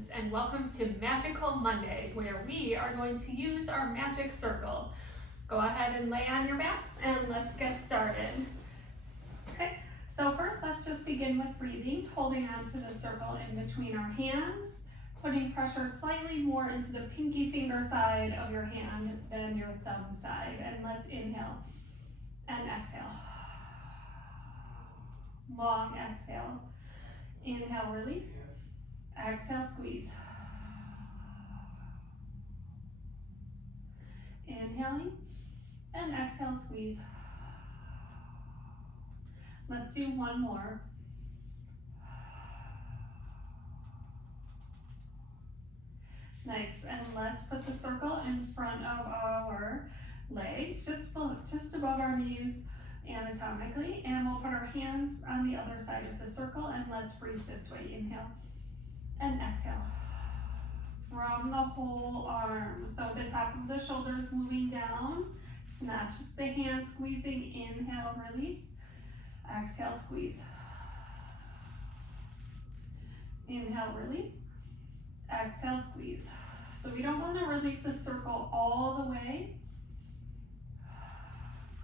friends, and welcome to Magical Monday, where we are going to use our magic circle. Go ahead and lay on your backs and let's get started. Okay, so first let's just begin with breathing, holding on to the circle in between our hands, putting pressure slightly more into the pinky finger side of your hand than your thumb side. And let's inhale and exhale. Long exhale. Inhale, release. Exhale, squeeze. Inhaling and exhale, squeeze. Let's do one more. Nice, and let's put the circle in front of our legs, just above our knees anatomically, and we'll put our hands on the other side of the circle, and let's breathe this way. Inhale and exhale. From the whole arm, so the top of the shoulders moving down. It's not just the hand squeezing. Inhale, release. Exhale, squeeze. Inhale, release. Exhale, squeeze. So we don't want to release the circle all the way.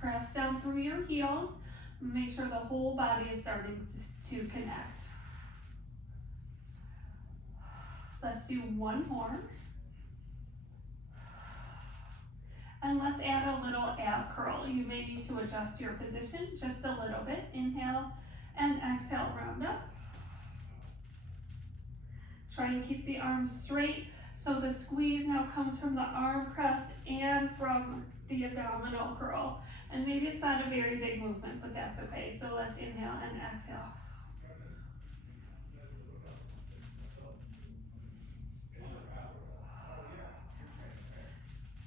Press down through your heels. Make sure the whole body is starting to connect. Let's do one more. And let's add a little ab curl. You may need to adjust your position just a little bit. Inhale and exhale, round up. Try and keep the arms straight. So the squeeze now comes from the arm press and from the abdominal curl. And maybe it's not a very big movement, but that's okay. So let's inhale and exhale.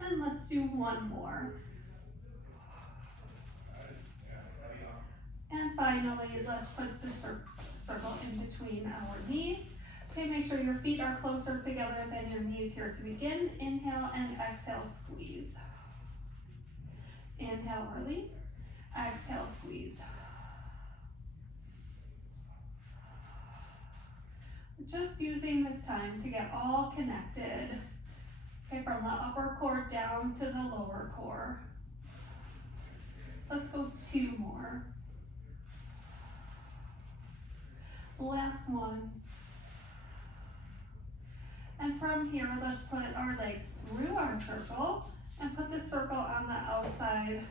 And let's do one more. And finally, let's put the circle in between our knees. Okay, make sure your feet are closer together than your knees here to begin. Inhale and exhale, squeeze. Inhale, release. Exhale, squeeze. Just using this time to get all connected. Okay, from the upper core down to the lower core. Let's go two more. Last one. And from here, let's put our legs through our circle and put the circle on the outside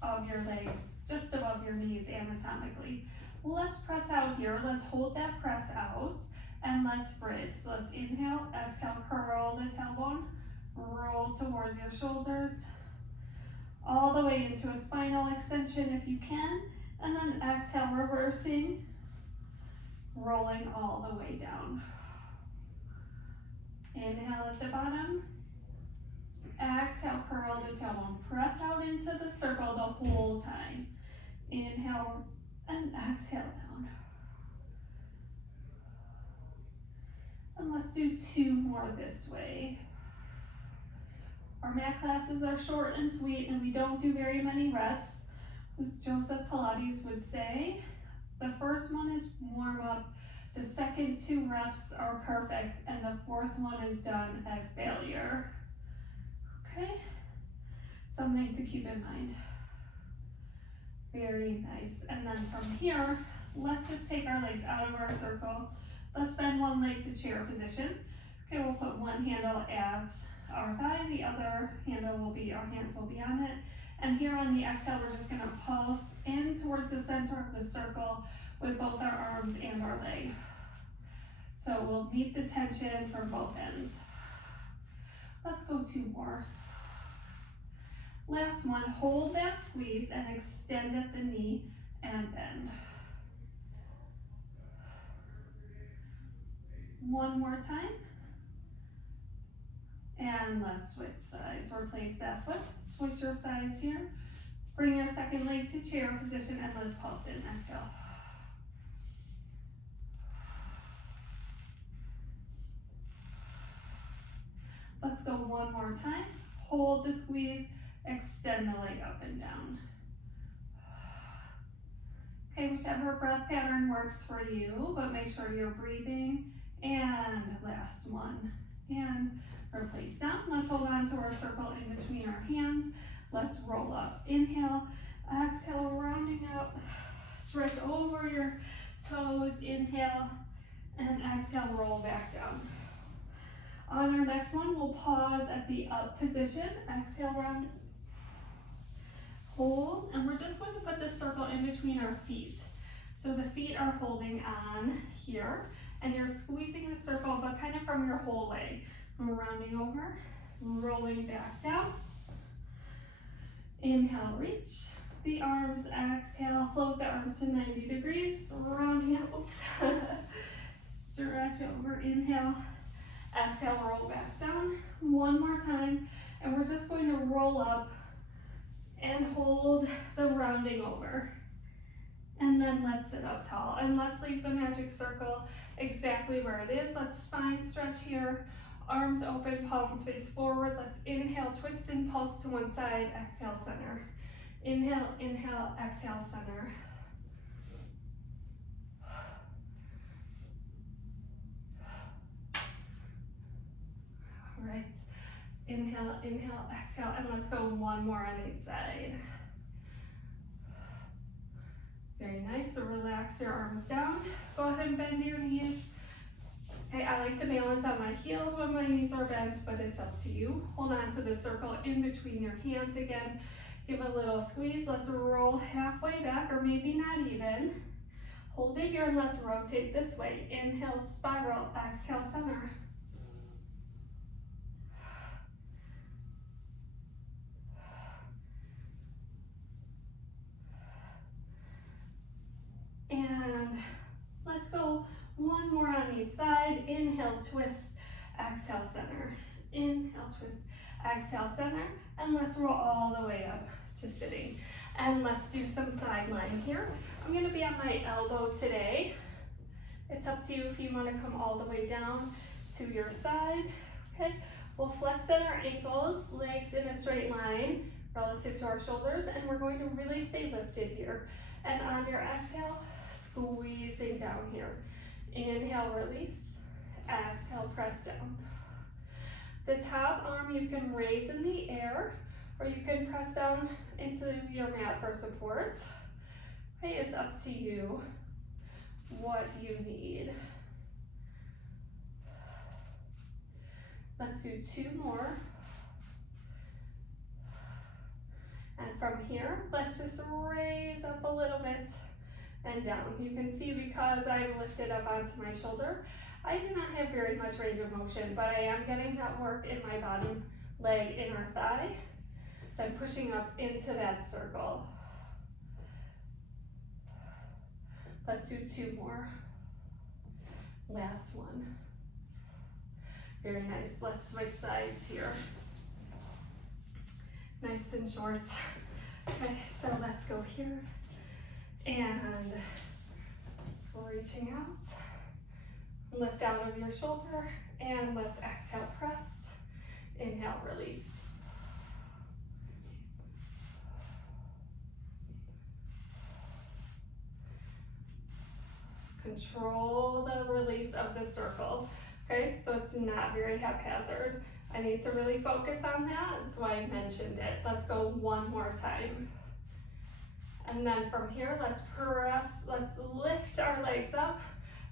of your legs, just above your knees anatomically. Let's press out here. Let's hold that press out and let's bridge. So let's inhale, exhale, curl the tailbone, roll towards your shoulders, all the way into a spinal extension if you can, and then exhale, reversing, rolling all the way down. Inhale at the bottom, exhale, curl the tailbone, press out into the circle the whole time. Inhale and exhale down. And let's do two more this way. Our mat classes are short and sweet and we don't do very many reps, as Joseph Pilates would say. The first one is warm up. The second two reps are perfect, and the fourth one is done at failure. Okay? Something to keep in mind. Very nice. And then from here, let's just take our legs out of our circle. Let's bend one leg to chair position. Okay, we'll put one handle at our thigh, the other handle will be, our hands will be on it. And here on the exhale, we're just gonna pulse in towards the center of the circle with both our arms and our leg. So we'll meet the tension from both ends. Let's go two more. Last one, hold that squeeze and extend at the knee and bend. One more time. And let's switch sides, replace that foot, switch your sides here. Bring your second leg to chair position and let's pulse in, exhale. Let's go one more time. Hold the squeeze, extend the leg up and down. Okay, whichever breath pattern works for you, but make sure you're breathing. And last and replace down. Let's hold on to our circle in between our hands. Let's roll up. Inhale, exhale, rounding out. Stretch over your toes. Inhale, and exhale, roll back down. On our next one, we'll pause at the up position. Exhale, round, hold, and we're just going to put this circle in between our feet. So the feet are holding on here, and you're squeezing the circle, but kind of from your whole leg. Rounding over, rolling back down. Inhale, reach the arms, exhale, float the arms to 90 degrees, rounding out, oops. Stretch over, inhale, exhale, roll back down. One more time, and we're just going to roll up and hold the rounding over. And then let's sit up tall, and let's leave the magic circle exactly where it is. Let's spine stretch here, arms open, palms face forward. Let's inhale, twist and pulse to one side, exhale, center. Inhale, inhale, exhale, center. All right, inhale, inhale, exhale, and let's go one more on each side. Very nice, so relax your arms down. Go ahead and bend your knees. Okay, I like to balance on my heels when my knees are bent, but it's up to you. Hold on to the circle in between your hands again. Give a little squeeze. Let's roll halfway back, or maybe not even. Hold it here and let's rotate this way. Inhale, spiral, exhale, center. And let's go one more on each side. Inhale, twist, exhale, center. Inhale, twist, exhale, center. And let's roll all the way up to sitting. And let's do some side lying here. I'm gonna be on my elbow today. It's up to you if you wanna come all the way down to your side. Okay, we'll flex at our ankles, legs in a straight line relative to our shoulders, and we're going to really stay lifted here. And on your exhale, squeezing down here. Inhale, release. Exhale, press down. The top arm you can raise in the air, or you can press down into your mat for support. Okay, it's up to you what you need. Let's do two more. And from here, let's just raise up a little bit and down. You can see because I'm lifted up onto my shoulder, I do not have very much range of motion, but I am getting that work in my bottom leg, inner thigh. So I'm pushing up into that circle. Let's do two more. Last one. Very nice. Let's switch sides here. Nice and short. Okay, so let's go here. And reaching out. Lift out of your shoulder. And let's exhale, press. Inhale, release. Control the release of the circle. Okay, so it's not very haphazard. I need to really focus on that. That's why I mentioned it. Let's go one more time. And then from here, let's press, let's lift our legs up.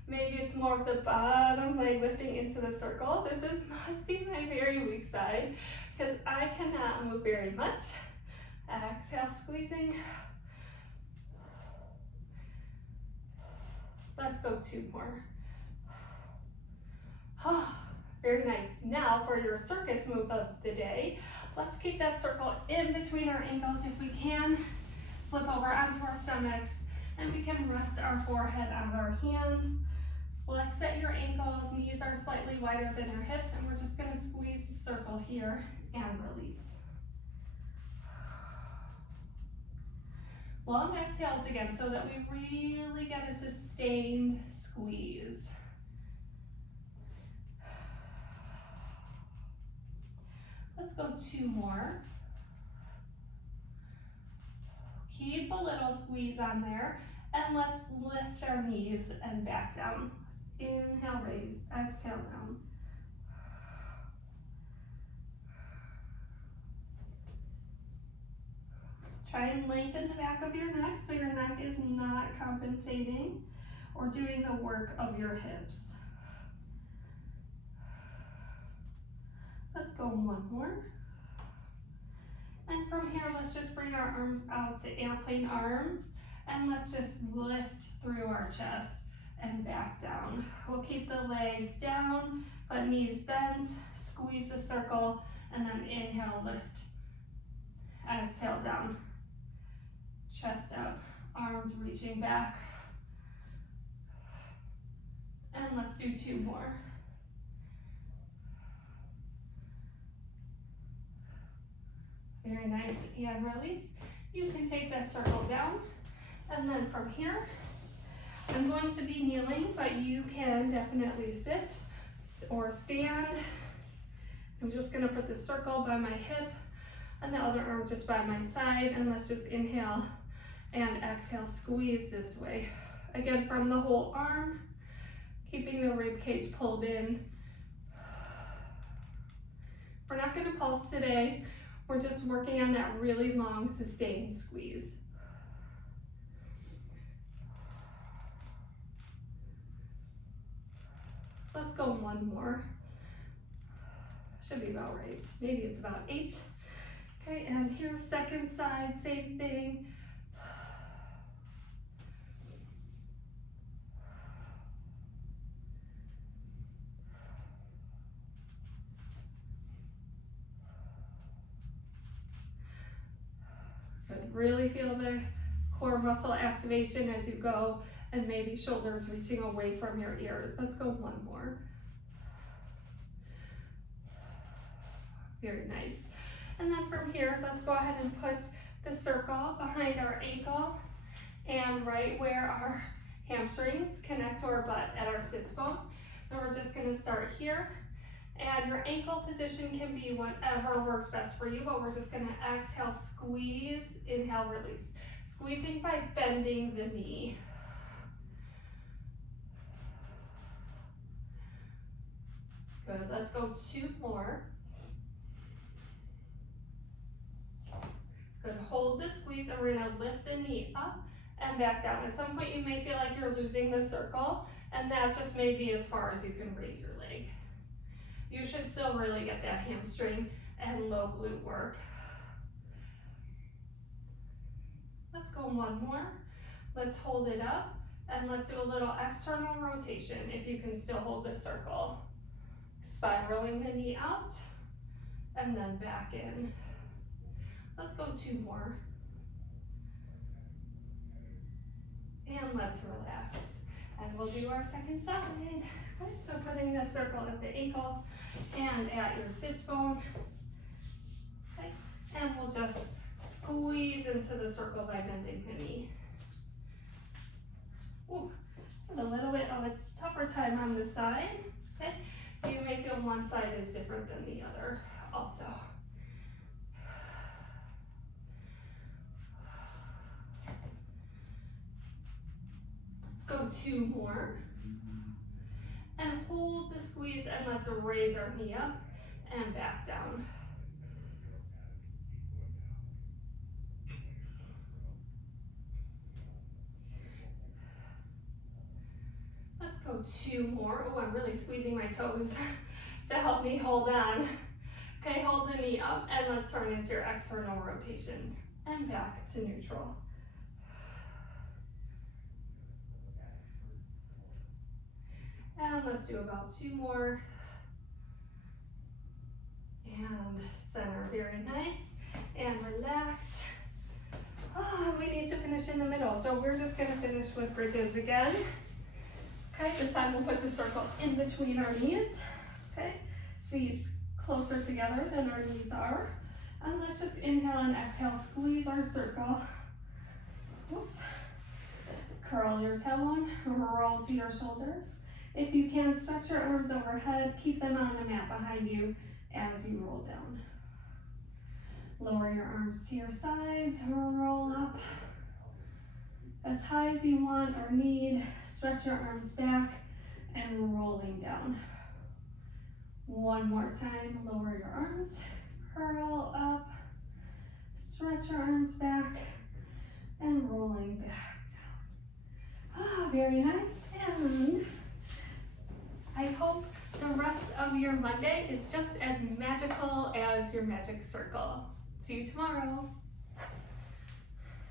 Maybe it's more of the bottom leg lifting into the circle. This must be my very weak side because I cannot move very much. Exhale, squeezing. Let's go two more. Very nice. Now for your circus move of the day, let's keep that circle in between our ankles if we can. Flip over onto our stomachs, and we can rest our forehead on our hands. Flex at your ankles, knees are slightly wider than your hips, and we're just gonna squeeze the circle here and release. Long exhales again so that we really get a sustained squeeze. Let's go two more. Keep a little squeeze on there, and let's lift our knees and back down. Inhale, raise, exhale, down. Try and lengthen the back of your neck so your neck is not compensating or doing the work of your hips. Let's go one more. And from here, let's just bring our arms out to airplane arms, and let's just lift through our chest and back down. We'll keep the legs down, but knees bent, squeeze the circle, and then inhale, lift. Exhale down, chest up, arms reaching back. And let's do 2 more. Very nice, and release. You can take that circle down, and then from here, I'm going to be kneeling, but you can definitely sit or stand. I'm just gonna put the circle by my hip and the other arm just by my side, and let's just inhale and exhale, squeeze this way. Again, from the whole arm, keeping the rib cage pulled in. We're not gonna pulse today. We're just working on that really long sustained squeeze. Let's go 1 more. Should be about right. Maybe it's about 8. Okay, and here's second side, same thing. Good, really feel the core muscle activation as you go, and maybe shoulders reaching away from your ears. Let's go 1 more. Very nice. And then from here, let's go ahead and put the circle behind our ankle and right where our hamstrings connect to our butt at our sits bone. And we're just gonna start here. And your ankle position can be whatever works best for you, but we're just gonna exhale, squeeze, inhale, release. Squeezing by bending the knee. Good, let's go 2 more. Good, hold the squeeze, and we're gonna lift the knee up and back down. At some point you may feel like you're losing the circle, and that just may be as far as you can raise your leg. You should still really get that hamstring and low glute work. Let's go 1 more. Let's hold it up, and let's do a little external rotation if you can still hold the circle. Spiraling the knee out, and then back in. Let's go 2 more. And let's relax. And we'll do our second side. Okay, so putting the circle at the ankle and at your sits bone. Okay, and we'll just squeeze into the circle by bending the knee. Ooh, a little bit of a tougher time on this side. Okay, you may feel one side is different than the other also. Go 2 more, and hold the squeeze, and let's raise our knee up and back down. Let's go 2 more. Oh, I'm really squeezing my toes to help me hold on. Okay, hold the knee up, and let's turn into your external rotation and back to neutral. And let's do about 2 more. And center, very nice. And relax. Oh, we need to finish in the middle. So we're just gonna finish with bridges again. Okay, this time we'll put the circle in between our knees. Okay, feet closer together than our knees are. And let's just inhale and exhale, squeeze our circle. Whoops. Curl your tailbone, roll to your shoulders. If you can, stretch your arms overhead, keep them on the mat behind you as you roll down. Lower your arms to your sides, roll up as high as you want or need. Stretch your arms back and rolling down. 1 more time, lower your arms, curl up, stretch your arms back and rolling back down. Ah, very nice. And I hope the rest of your Monday is just as magical as your magic circle. See you tomorrow.